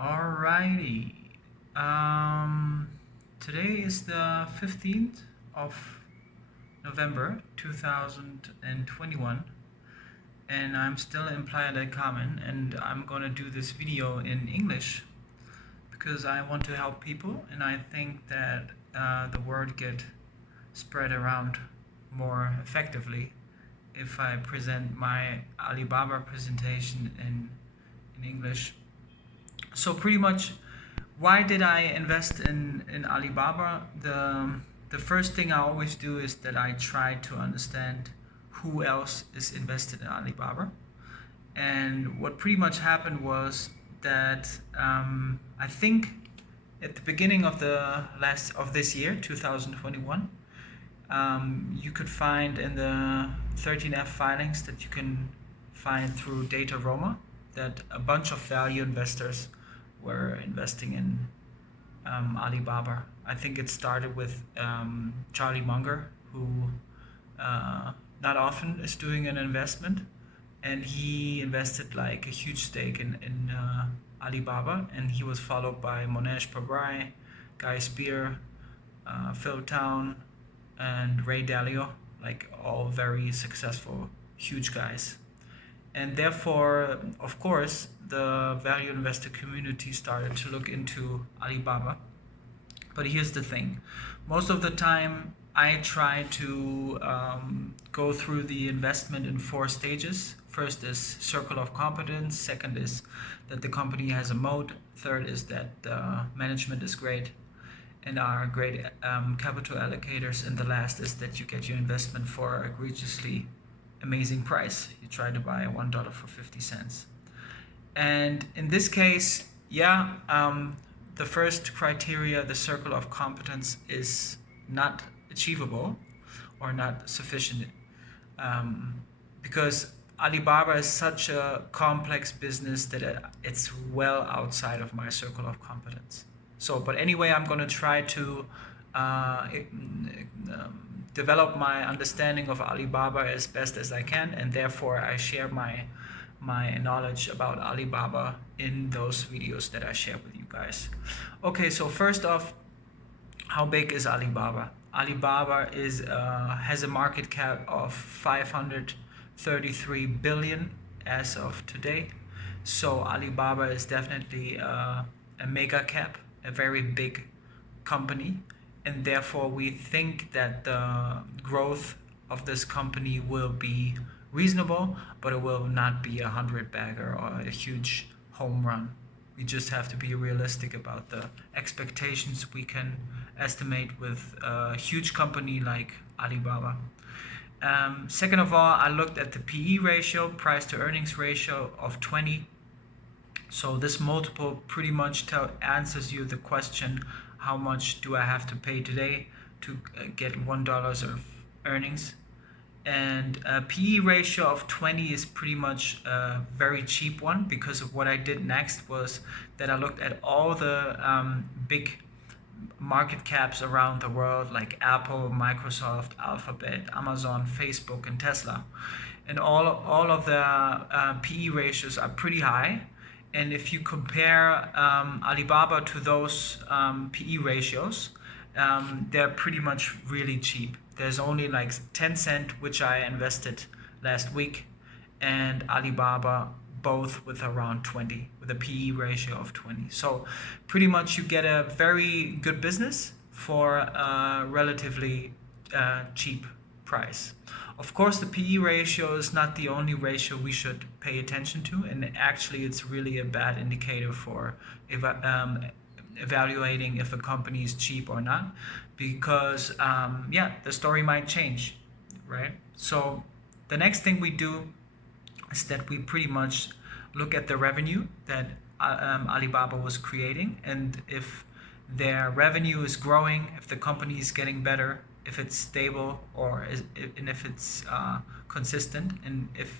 Alrighty. Um, Today is the 15th of November 2021, and I'm still in Playa del Carmen, and I'm gonna do this video in English because I want to help people, and I think that the word get spread around more effectively if I present my Alibaba presentation in English. So pretty much, why did I invest in Alibaba? The first thing I always do is that I try to understand who else is invested in Alibaba. And what pretty much happened was that I think at the beginning of this year, 2021, you could find in the 13F filings that you can find through Data Roma that a bunch of value investors were investing in Alibaba. I think it started with Charlie Munger, who not often is doing an investment, and he invested like a huge stake in Alibaba, and he was followed by Monesh Pabrai, Guy Spear, Phil Town, and Ray Dalio, like all very successful, huge guys. And therefore, of course, the value investor community started to look into Alibaba. But here's the thing, most of the time I try to go through the investment in four stages. First is circle of competence, second is that the company has a moat, third is that the management is great and are great capital allocators, and the last is that you get your investment for egregiously amazing price. You try to buy $1 for 50 cents. And in this case, the first criteria, the circle of competence, is not achievable or not sufficient, because Alibaba is such a complex business that it's well outside of my circle of competence. So, but anyway, I'm going to try to develop my understanding of Alibaba as best as I can, and therefore I share my knowledge about Alibaba in those videos that I share with you guys. Okay, so first off, how big is Alibaba? Alibaba has a market cap of 533 billion as of today. So Alibaba is definitely a mega cap, a very big company, and therefore we think that the growth of this company will be reasonable, but it will not be a 100-bagger or a huge home run. We just have to be realistic about the expectations we can estimate with a huge company like Alibaba. Second of all, I looked at the PE ratio, price to earnings ratio of 20. So this multiple pretty much answers you the question, how much do I have to pay today to get $1 of earnings? And a PE ratio of 20 is pretty much a very cheap one, because of what I did next was that I looked at all the big market caps around the world, like Apple, Microsoft, Alphabet, Amazon, Facebook, and Tesla. And all of the PE ratios are pretty high. And if you compare Alibaba to those PE ratios, they're pretty much really cheap. There's only like Tencent, which I invested last week, and Alibaba, both with around 20, with a PE ratio of 20. So pretty much you get a very good business for a relatively cheap price. Of course, the PE ratio is not the only ratio we should pay attention to, and actually it's really a bad indicator for evaluating if a company is cheap or not, because the story might change, right? So the next thing we do is that we pretty much look at the revenue that Alibaba was creating, and if their revenue is growing, if the company is getting better, if it's stable, and if it's consistent, and if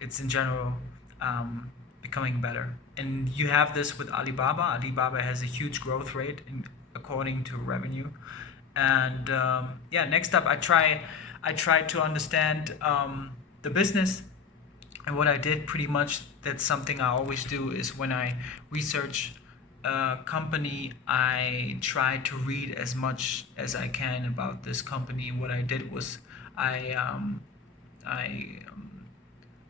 it's in general becoming better. And you have this with Alibaba. Alibaba has a huge growth rate according to revenue. And next up, I try to understand the business. And what I did pretty much, that's something I always do, is when I research a company, I try to read as much as I can about this company. What I did was I um, I um,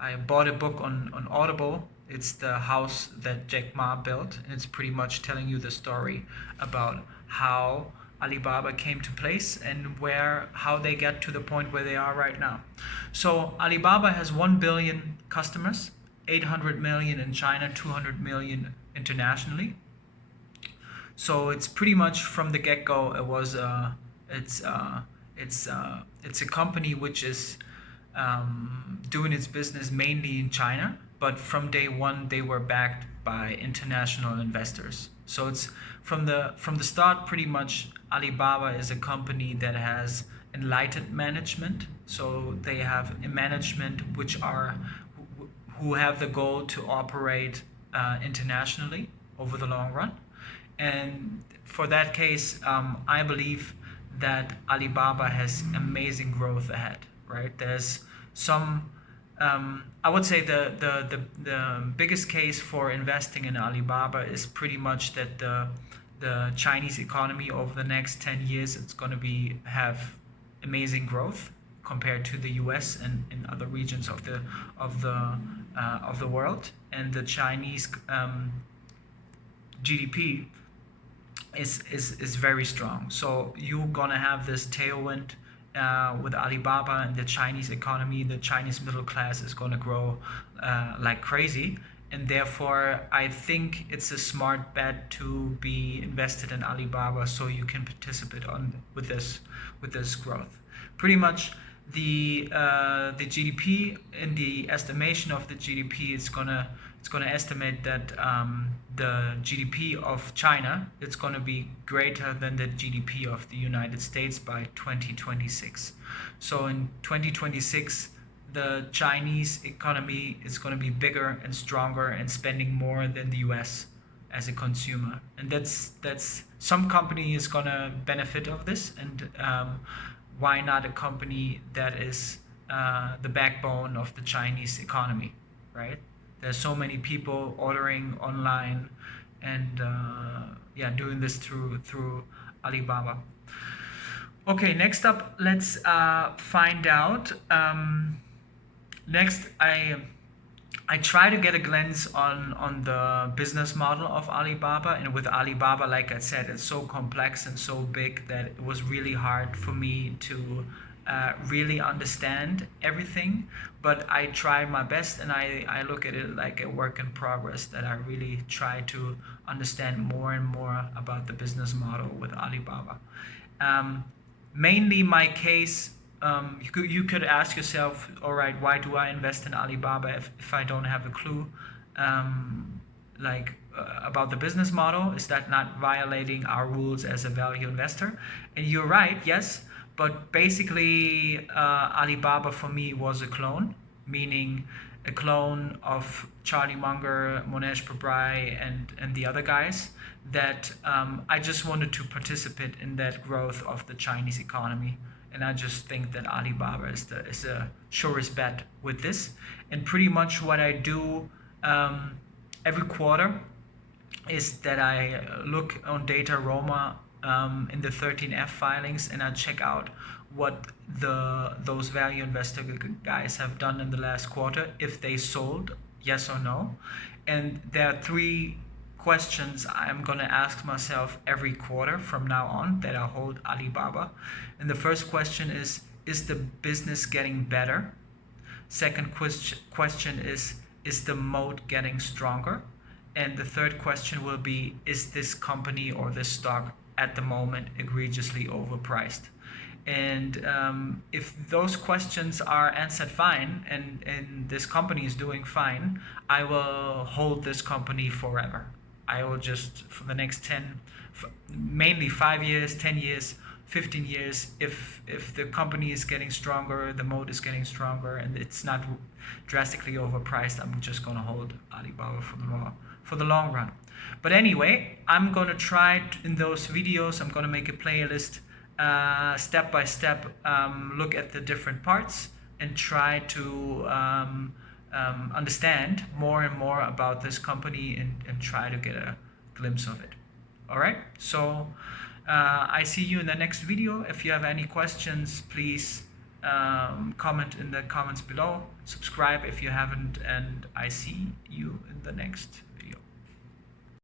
I bought a book on Audible. It's The House That Jack Ma Built, and it's pretty much telling you the story about how Alibaba came to place and how they get to the point where they are right now. So Alibaba has 1 billion customers, 800 million in China, 200 million internationally. So it's pretty much from the get-go. It's uh, it's a company which is doing its business mainly in China, but from day one they were backed by international investors. So it's from the start, pretty much Alibaba is a company that has enlightened management. So they have a management who have the goal to operate internationally over the long run. And for that case, I believe that Alibaba has amazing growth ahead, right? There's some, I would say the biggest case for investing in Alibaba is pretty much that the Chinese economy over the next 10 years, it's going to have amazing growth compared to the US and in other regions of the world. And the Chinese GDP is very strong. So you're gonna have this tailwind with Alibaba and the Chinese economy. The Chinese middle class is gonna grow like crazy, and therefore I think it's a smart bet to be invested in Alibaba, so you can participate with this growth. Pretty much the GDP, in the estimation of the GDP, it's gonna estimate that the GDP of China, it's gonna be greater than the GDP of the United States by 2026. So in 2026, the Chinese economy is going to be bigger and stronger and spending more than the US as a consumer, and that's some company is going to benefit of this. And why not a company that is the backbone of the Chinese economy, right? There's so many people ordering online and yeah, doing this through Alibaba. Okay, next up, let's find out. Next, I try to get a glance on the business model of Alibaba. And with Alibaba, like I said, it's so complex and so big that it was really hard for me to really understand everything. But I try my best, and I look at it like a work in progress, that I really try to understand more and more about the business model with Alibaba. Mainly my case, you could ask yourself, all right, why do I invest in Alibaba if I don't have a clue about the business model? Is that not violating our rules as a value investor? And you're right, yes, but basically Alibaba for me was a clone, meaning a clone of Charlie Munger, Monesh Pabrai, and the other guys, that I just wanted to participate in that growth of the Chinese economy. And I just think that Alibaba is a surest bet with this. And pretty much what I do every quarter is that I look on data Roma in the 13F filings, and I check out what those value investor guys have done in the last quarter, if they sold, yes or no. And there are three questions I'm going to ask myself every quarter from now on that I hold Alibaba. And the first question is the business getting better? Second question is the moat getting stronger? And the third question will be, is this company or this stock at the moment egregiously overpriced? And if those questions are answered fine, and this company is doing fine, I will hold this company forever. I will just, for the next mainly 5 years, 10 years, 15 years, if the company is getting stronger, the moat is getting stronger, and it's not drastically overpriced, I'm just going to hold Alibaba for the long run. But anyway, I'm going to try in those videos, I'm going to make a playlist step by step, look at the different parts and try to understand more and more about this company and try to get a glimpse of it. All right, so I see you in the next video. If you have any questions, please comment in the comments below, subscribe if you haven't, and I see you in the next video.